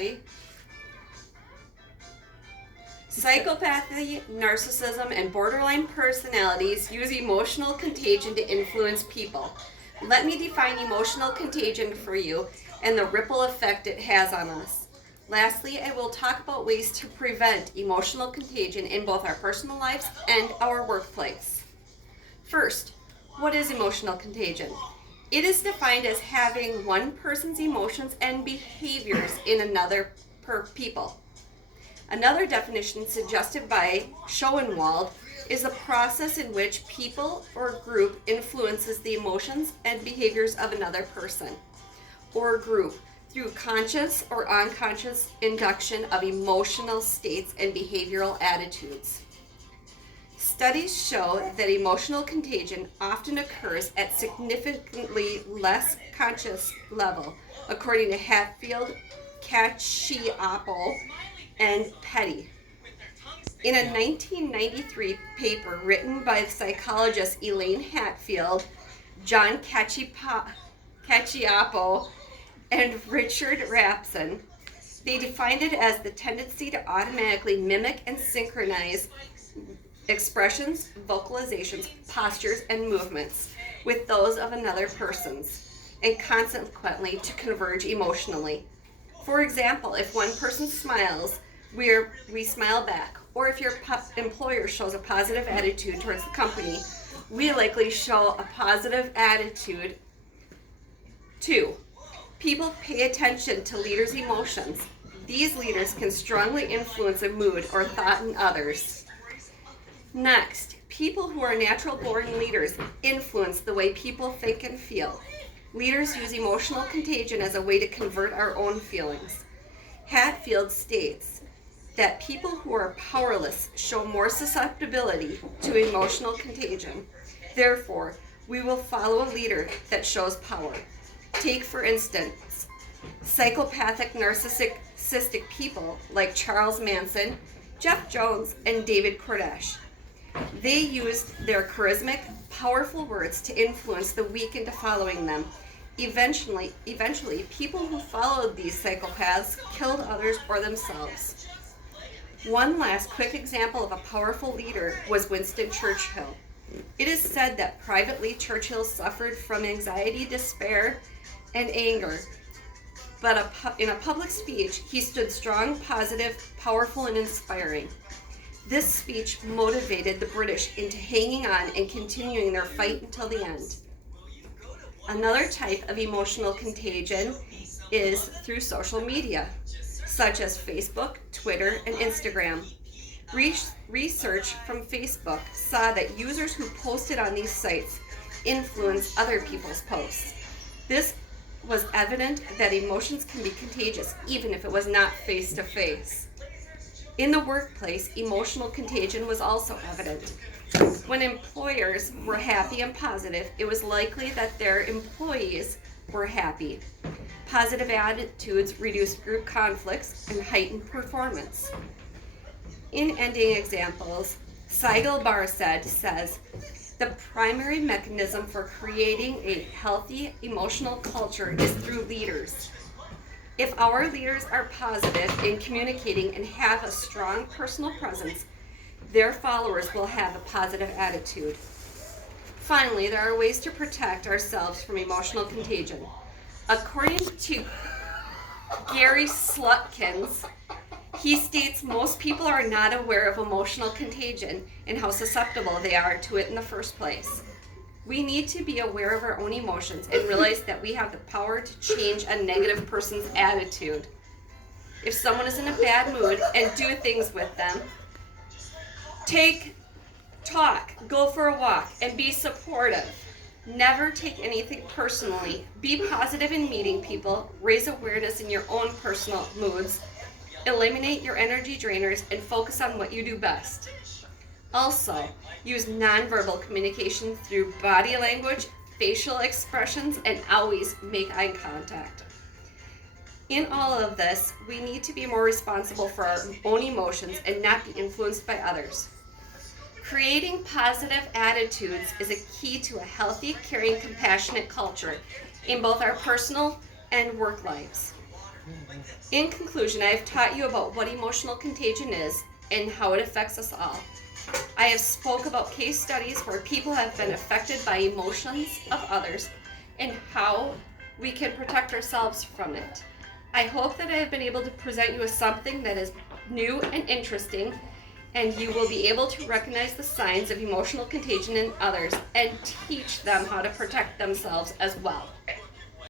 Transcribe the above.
Ready? Psychopathy, narcissism, and borderline personalities use emotional contagion to influence people. Let me define emotional contagion for you and the ripple effect it has on us. Lastly, I will talk about ways to prevent emotional contagion in both our personal lives and our workplace. First, what is emotional contagion? It is defined as having one person's emotions and behaviors in another people. Another definition suggested by Schoenwald is a process in which people or group influences the emotions and behaviors of another person or group through conscious or unconscious induction of emotional states and behavioral attitudes. Studies show that emotional contagion often occurs at significantly less conscious level, according to Hatfield, Cacioppo, and Petty. In a 1993 paper written by psychologists Elaine Hatfield, John Cacioppo, and Richard Rapson, they defined it as the tendency to automatically mimic and synchronize expressions, vocalizations, postures, and movements with those of another person's, and consequently to converge emotionally. For example, if one person smiles, we smile back, or if your employer shows a positive attitude towards the company, we likely show a positive attitude too. People pay attention to leaders' emotions. These leaders can strongly influence a mood or thought in others. Next, people who are natural-born leaders influence the way people think and feel. Leaders use emotional contagion as a way to convert our own feelings. Hatfield states that people who are powerless show more susceptibility to emotional contagion. Therefore, we will follow a leader that shows power. Take, for instance, psychopathic narcissistic people like Charles Manson, Jeff Jones, and David Koresh. They used their charismatic, powerful words to influence the weak into following them. Eventually, people who followed these psychopaths killed others or themselves. One last quick example of a powerful leader was Winston Churchill. It is said that privately Churchill suffered from anxiety, despair, and anger, but in a public speech, he stood strong, positive, powerful, and inspiring. This speech motivated the British into hanging on and continuing their fight until the end. Another type of emotional contagion is through social media, such as Facebook, Twitter, and Instagram. Research from Facebook saw that users who posted on these sites influenced other people's posts. This was evident that emotions can be contagious even if it was not face-to-face. In the workplace, emotional contagion was also evident. When employers were happy and positive, it was likely that their employees were happy. Positive attitudes reduced group conflicts and heightened performance. In ending examples, Siegel Barsad says, the primary mechanism for creating a healthy emotional culture is through leaders. If our leaders are positive in communicating and have a strong personal presence, their followers will have a positive attitude. Finally, there are ways to protect ourselves from emotional contagion. According to Gary Slutkins, he states most people are not aware of emotional contagion and how susceptible they are to it in the first place. We need to be aware of our own emotions and realize that we have the power to change a negative person's attitude. If someone is in a bad mood, and do things with them, talk, go for a walk, and be supportive. Never take anything personally. Be positive in meeting people. Raise awareness in your own personal moods. Eliminate your energy drainers and focus on what you do best. Also, use nonverbal communication through body language, facial expressions, and always make eye contact. In all of this, we need to be more responsible for our own emotions and not be influenced by others. Creating positive attitudes is a key to a healthy, caring, compassionate culture in both our personal and work lives. In conclusion, I have taught you about what emotional contagion is and how it affects us all. I have spoke about case studies where people have been affected by emotions of others and how we can protect ourselves from it. I hope that I have been able to present you with something that is new and interesting, and you will be able to recognize the signs of emotional contagion in others and teach them how to protect themselves as well.